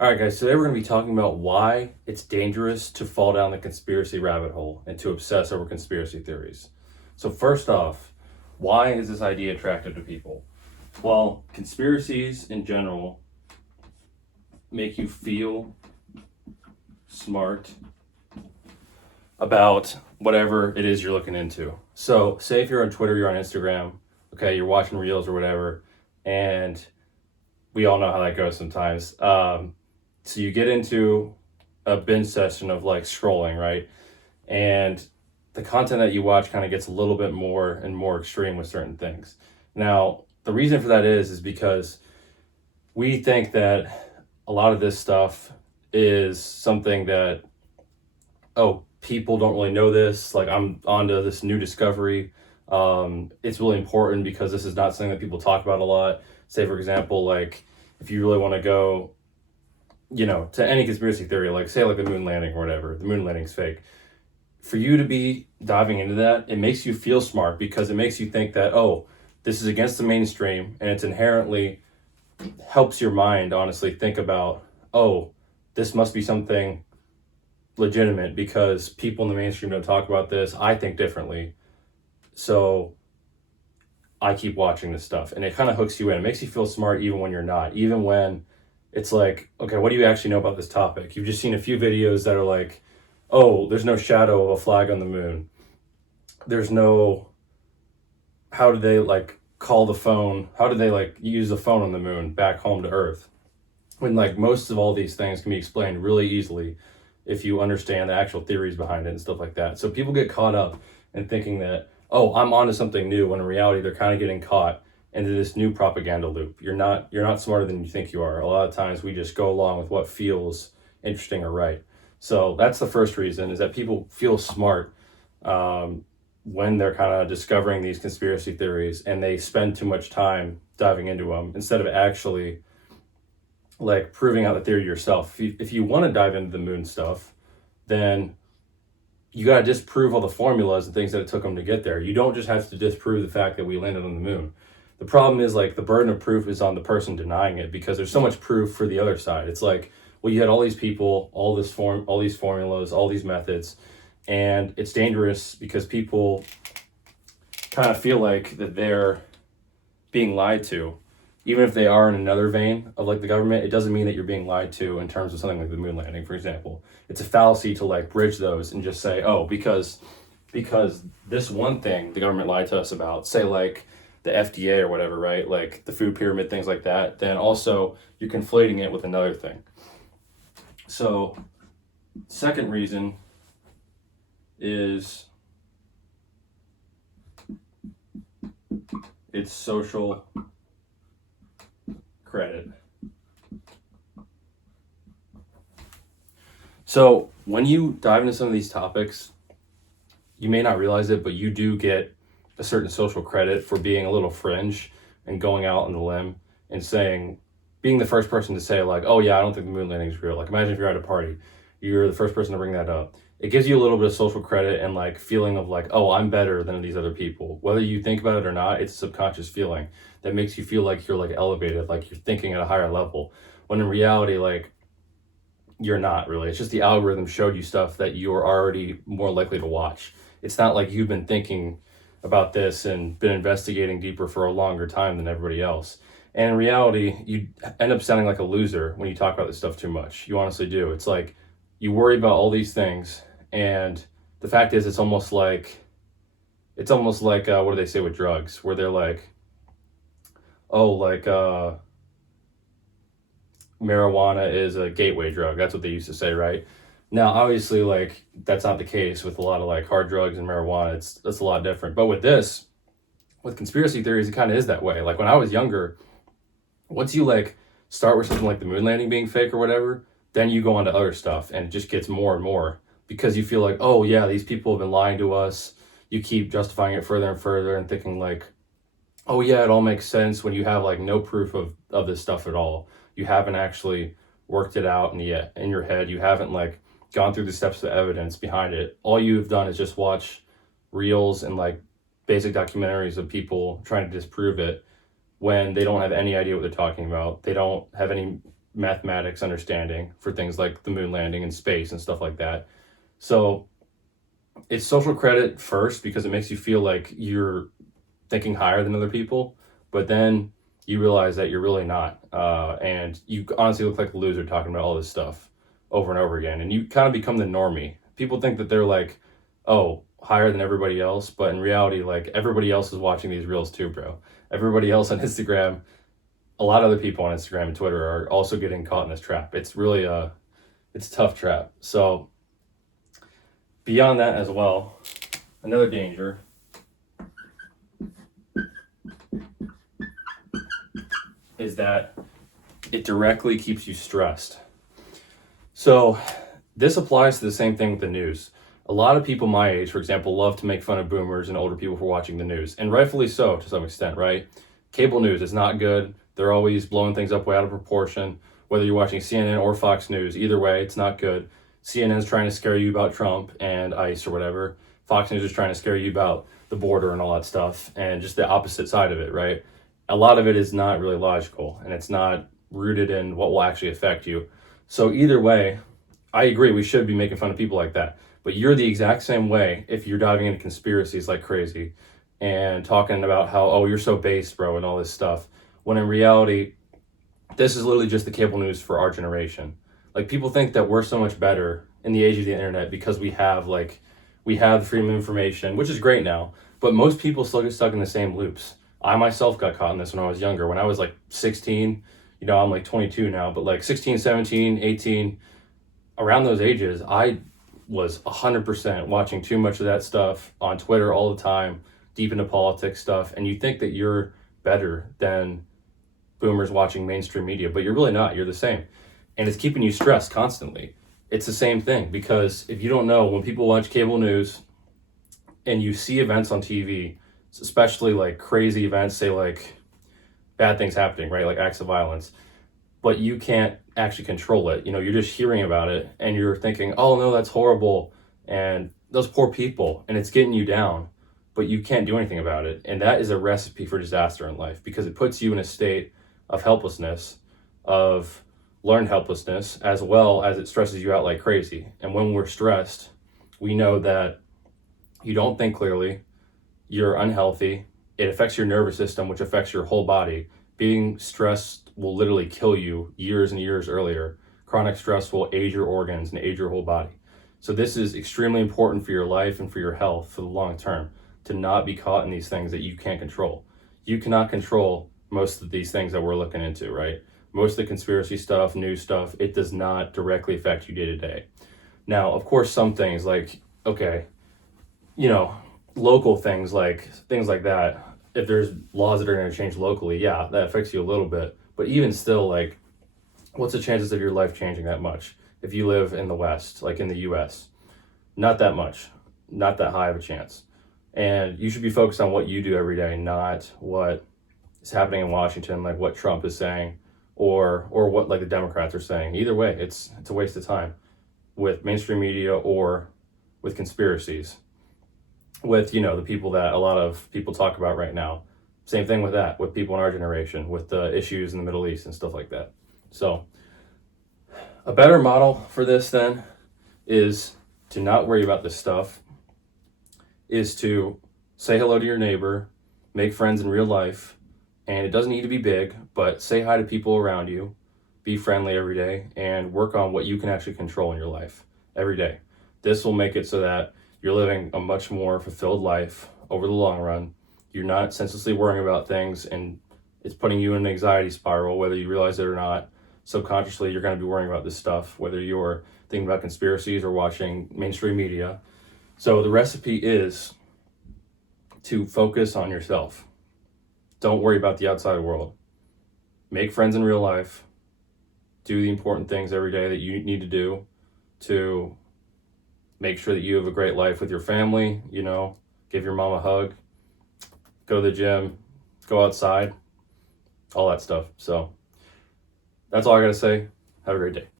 All right, guys, today we're going to be talking about why it's dangerous to fall down the conspiracy rabbit hole and to obsess over conspiracy theories. So, first off, why is this idea attractive to people? Well, conspiracies in general make you feel smart about whatever it is you're looking into. So, say if you're on Twitter, you're on Instagram, okay, you're watching Reels or whatever, and we all know how that goes sometimes. So you get into a binge session of like scrolling, right? And the content that you watch kind of gets a little bit more and more extreme with certain things. Now, the reason for that is because we think that a lot of this stuff is something that, oh, people don't really know this. Like, I'm onto this new discovery. It's really important because this is not something that people talk about a lot. Say, for example, like if you really want to go to any conspiracy theory, like say like the moon landing or whatever, the moon landing's fake. For you to be diving into that, it makes you feel smart because it makes you think that, oh, this is against the mainstream, and it's inherently helps your mind honestly think about, oh, this must be something legitimate because people in the mainstream don't talk about this. I think differently. So I keep watching this stuff, and it kind of hooks you in. It makes you feel smart even when you're not, even when it's like, okay, what do you actually know about this topic? You've just seen a few videos that are like, oh, there's no shadow of a flag on the moon. There's no, how do they like call the phone? How do they like use the phone on the moon back home to Earth? When like most of all these things can be explained really easily if you understand the actual theories behind it and stuff like that. So people get caught up in thinking that, oh, I'm onto something new, when in reality they're kind of getting caught into this new propaganda loop. You're not smarter than you think you are. A lot of times we just go along with what feels interesting or right. So that's the first reason, is that people feel smart when they're kind of discovering these conspiracy theories, and they spend too much time diving into them instead of actually like proving out the theory yourself. If you want to dive into the moon stuff, then you got to disprove all the formulas and things that it took them to get there. You don't just have to disprove the fact that we landed on the moon. The problem is like the burden of proof is on the person denying it because there's so much proof for the other side. It's like, well, you had all these people, all these formulas, all these methods, and it's dangerous because people kind of feel like that they're being lied to. Even if they are in another vein of like the government, it doesn't mean that you're being lied to in terms of something like the moon landing, for example. It's a fallacy to like bridge those and just say, oh, because this one thing the government lied to us about, say like the FDA or whatever, right? Like the food pyramid, things like that, then also you're conflating it with another thing. So, second reason is it's social credit. So when you dive into some of these topics, you may not realize it, but you do get a certain social credit for being a little fringe and going out on the limb and saying, being the first person to say like, oh yeah, I don't think the moon landing is real. Like imagine if you're at a party, you're the first person to bring that up. It gives you a little bit of social credit and like feeling of like, oh, I'm better than these other people. Whether you think about it or not, it's a subconscious feeling that makes you feel like you're like elevated, like you're thinking at a higher level. When in reality, like you're not really. It's just the algorithm showed you stuff that you're already more likely to watch. It's not like you've been thinking about this and been investigating deeper for a longer time than everybody else. And in reality, you end up sounding like a loser when you talk about this stuff too much. You honestly do. It's like you worry about all these things, and the fact is, it's almost like what do they say with drugs, where they're like, oh, like marijuana is a gateway drug. That's what they used to say, right? Now, obviously, like that's not the case with a lot of like hard drugs and marijuana. It's a lot different. But with conspiracy theories, it kind of is that way. Like when I was younger, once you like start with something like the moon landing being fake or whatever, then you go on to other stuff, and it just gets more and more because you feel like, oh yeah, these people have been lying to us. You keep justifying it further and further and thinking like, oh yeah, it all makes sense when you have like no proof of this stuff at all. You haven't actually worked it out in your head. You haven't like gone through the steps of evidence behind it. All you've done is just watch reels and like basic documentaries of people trying to disprove it when they don't have any idea what they're talking about. They don't have any mathematics understanding for things like the moon landing and space and stuff like that. So it's social credit first because it makes you feel like you're thinking higher than other people, but then you realize that you're really not. And you honestly look like a loser talking about all this stuff over and over again. And you kind of become the normie. People think that they're like, oh, higher than everybody else. But in reality, like everybody else is watching these reels too, bro. Everybody else on Instagram, a lot of other people on Instagram and Twitter are also getting caught in this trap. It's really it's a tough trap. So beyond that as well, another danger is that it directly keeps you stressed. So this applies to the same thing with the news. A lot of people my age, for example, love to make fun of boomers and older people for watching the news, and rightfully so to some extent, right? Cable news is not good. They're always blowing things up way out of proportion. Whether you're watching CNN or Fox News, either way, it's not good. CNN's trying to scare you about Trump and ICE or whatever. Fox News is trying to scare you about the border and all that stuff, and just the opposite side of it, right? A lot of it is not really logical, and it's not rooted in what will actually affect you. So either way, I agree we should be making fun of people like that. But you're the exact same way if you're diving into conspiracies like crazy and talking about how, oh, you're so based, bro, and all this stuff. When in reality, this is literally just the cable news for our generation. Like, people think that we're so much better in the age of the internet because we have the freedom of information, which is great now, but most people still get stuck in the same loops. I myself got caught in this when I was younger. When I was like 16, I'm like 22 now, but like 16, 17, 18, around those ages, I was 100% watching too much of that stuff on Twitter all the time, deep into politics stuff, and you think that you're better than boomers watching mainstream media, but you're really not. You're the same. And it's keeping you stressed constantly. It's the same thing, because if you don't know, when people watch cable news and you see events on TV, especially like crazy events, say like bad things happening, right? Like acts of violence, but you can't actually control it. You're just hearing about it and you're thinking, oh no, that's horrible. And those poor people, and it's getting you down, but you can't do anything about it. And that is a recipe for disaster in life, because it puts you in a state of helplessness, of learned helplessness, as well as it stresses you out like crazy. And when we're stressed, we know that you don't think clearly, you're unhealthy, it affects your nervous system, which affects your whole body. Being stressed will literally kill you years and years earlier. Chronic stress will age your organs and age your whole body. So this is extremely important for your life and for your health for the long term, to not be caught in these things that you can't control. You cannot control most of these things that we're looking into, right? Most of the conspiracy stuff, news stuff, it does not directly affect you day to day. Now, of course, some things like, okay, local things like that, if there's laws that are going to change locally, yeah, that affects you a little bit. But even still, like, what's the chances of your life changing that much if you live in the West, like in the US? Not that much, not that high of a chance. And you should be focused on what you do every day, not what is happening in Washington, like what Trump is saying, or what like the Democrats are saying. Either way, it's a waste of time with mainstream media or with conspiracies, with the people that a lot of people talk about right now. Same thing with that, with people in our generation, with the issues in the Middle East and stuff like that. So a better model for this then is to not worry about this stuff, is to say hello to your neighbor, make friends in real life, and it doesn't need to be big, but say hi to people around you, be friendly every day, and work on what you can actually control in your life every day. This will make it so that you're living a much more fulfilled life over the long run. You're not senselessly worrying about things, and it's putting you in an anxiety spiral, whether you realize it or not. Subconsciously, you're going to be worrying about this stuff, whether you're thinking about conspiracies or watching mainstream media. So the recipe is to focus on yourself. Don't worry about the outside world. Make friends in real life. Do the important things every day that you need to do to make sure that you have a great life with your family. Give your mom a hug, go to the gym, go outside, all that stuff. So that's all I got to say. Have a great day.